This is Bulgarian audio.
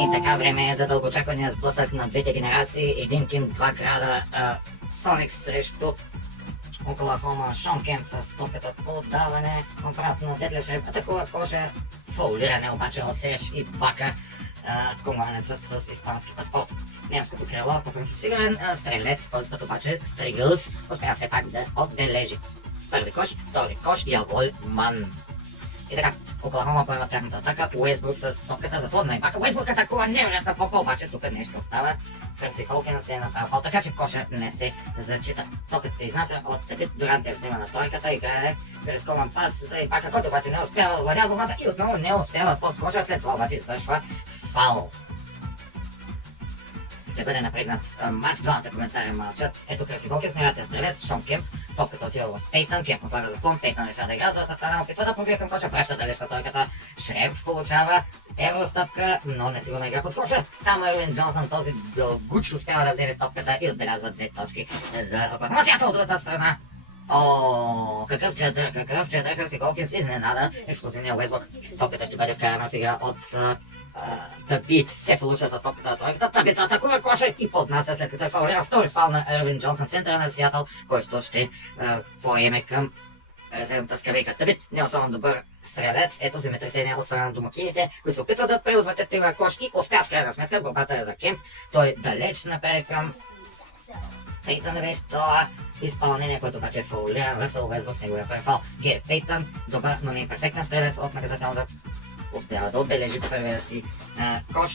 И така време е за дългоочаквания сблъсък на двете генерации. Един ким, два града. Соникс срещу Оклахома. Шон Кемп с топката подаване. Обратно Детлев атакува коша. Фаулиране обаче от Сеш и Бака. Конганецът с испански паспорт. Немското крило, по принцип сигурен стрелец, този път обаче Стригълс успя все пак да отбележи. Първи кош, втори кош и Ман. И така, Оклахома поема тяхната атака, Уестбрук с топката заслонна и Бака. Уестбрук атакува невероятна попа, обаче тук нещо остава. Кърси Холкин се е направил фал, така че коша не се зачита. Топката се изнася от Давид Дурантия, взема на тройката, играе рискован пас за Ибака, който обаче не успява, владя бомбата и отново не успява под коша, след това обаче извършва фал. Ще бъде напрегнат матч, двамата коментари мълчат. Ето Кърси Холкин, снегатия стрелец, Шон Кемп. Топката отива в Пейтън, Кемп му слага заслон, Пейтън реша да игра от другата страна, опитва да пробие към коша, връща далечна тройката, Шремп получава евростъпка, но не сигурно игра под коша. Там Ервин Джонсън, този дългуч, успява да вземе топката и отбелязва 2 точки за Оклахома. Сега от другата страна. О, какъв чадър, Кърси Холкин с изненада. Експлозивния Уестбрук. Топката ще бъде вкарана в игра от Табит. Сефалуша с топката на тройката. Табит атакува коша и поднася, след като е фаулира. Втори фал на Ервин Джонсън, центъра на Сиатъл, който ще поеме към резервната скамейка. Табит не е особено добър стрелец. Ето земетресение от страна на домакините, които се опитват да предотвратят тези кош и успя в крайна сметка. Борбата е за Кемп. Той далеч напред към Пейтън беше това изпълнение, което обаче е фаулиран. Ръсъл Уестбрук с неговия първи фал. Гер Пейтън, добър, но не е перфектен стрелец от наказателната, успява да отбележи първия си кош.